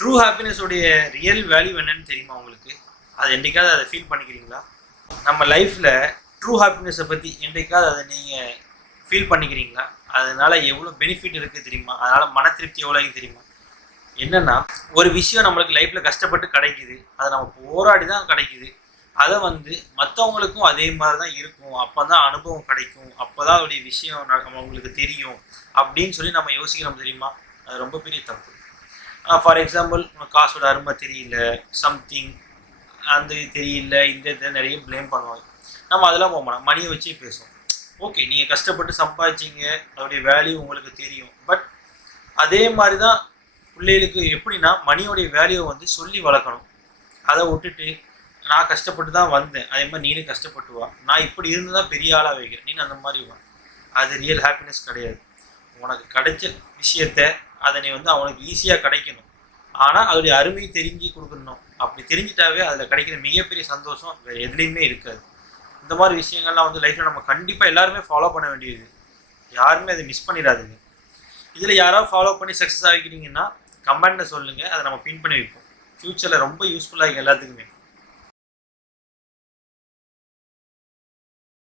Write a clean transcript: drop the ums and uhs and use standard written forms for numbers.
True happiness உடைய real value என்னன்னு தெரியுமா உங்களுக்கு? அது என்றைக்காவது அதை ஃபீல் பண்ணிக்கிறீங்களா? நம்ம லைஃப்பில் ட்ரூ ஹாப்பினஸை பற்றி என்றைக்காவது அதை நீங்கள் ஃபீல் பண்ணிக்கிறீங்களா? அதனால் எவ்வளோ பெனிஃபிட் இருக்குது தெரியுமா? அதனால் மன திருப்தி எவ்வளோ தெரியுமா? என்னென்னா, ஒரு விஷயம் நம்மளுக்கு லைஃப்பில் கஷ்டப்பட்டு கிடைக்குது, அதை நம்ம போராடி தான் கிடைக்குது. அதை மற்றவங்களுக்கும் அதே மாதிரி தான் இருக்கும், அப்போ தான் அனுபவம் கிடைக்கும், அப்போ தான் அதோடைய விஷயம் அவங்களுக்கு தெரியும் அப்படின்னு சொல்லி நம்ம யோசிக்கிறோம் தெரியுமா? அது ரொம்ப பெரிய தப்பு. ஃபார் எக்ஸாம்பிள், உனக்கு காசோட அருமை தெரியல, சம்திங் அந்த தெரியல, இந்த நிறைய ப்ளேம் பண்ணுவாங்க. நம்ம அதெல்லாம் போக மாட்டோம், மணியை வச்சே பேசுவோம். ஓகே, நீங்கள் கஷ்டப்பட்டு சம்பாதிச்சிங்க, அதோடைய வேல்யூ உங்களுக்கு தெரியும். பட் அதே மாதிரி தான் பிள்ளைகளுக்கு எப்படின்னா மணியோடைய வேல்யூவை சொல்லி வளர்க்கணும். அதை விட்டுட்டு நான் கஷ்டப்பட்டு தான் வந்தேன், அதே மாதிரி நீனும் கஷ்டப்பட்டு வா, நான் இப்படி இருந்து தான் பெரிய ஆளாக வைக்கிறேன், நீ அந்த மாதிரி வா. அது ரியல் ஹாப்பினஸ் கிடையாது. உனக்கு கிடைச்ச விஷயத்த அதை நீ அவனுக்கு ஈஸியாக கிடைக்கணும், ஆனால் அதோடைய அருமையை தெரிஞ்சு கொடுக்கணும். அப்படி தெரிஞ்சிட்டாவே அதில் கிடைக்கிற மிகப்பெரிய சந்தோஷம் வேறு எதுலேயுமே இருக்காது. இந்த மாதிரி விஷயங்கள்லாம் லைஃப்பில் நம்ம கண்டிப்பாக எல்லாருமே ஃபாலோ பண்ண வேண்டியது. யாருமே அதை மிஸ் பண்ணிடாதுங்க. இதில் யாராவது ஃபாலோ பண்ணி சக்ஸஸ் ஆகிக்கிறீங்கன்னா கமெண்ட்டில் சொல்லுங்கள், அதை நம்ம பின் பண்ணி வைப்போம். ஃப்யூச்சரில் ரொம்ப யூஸ்ஃபுல்லாக எல்லாத்துக்குமே.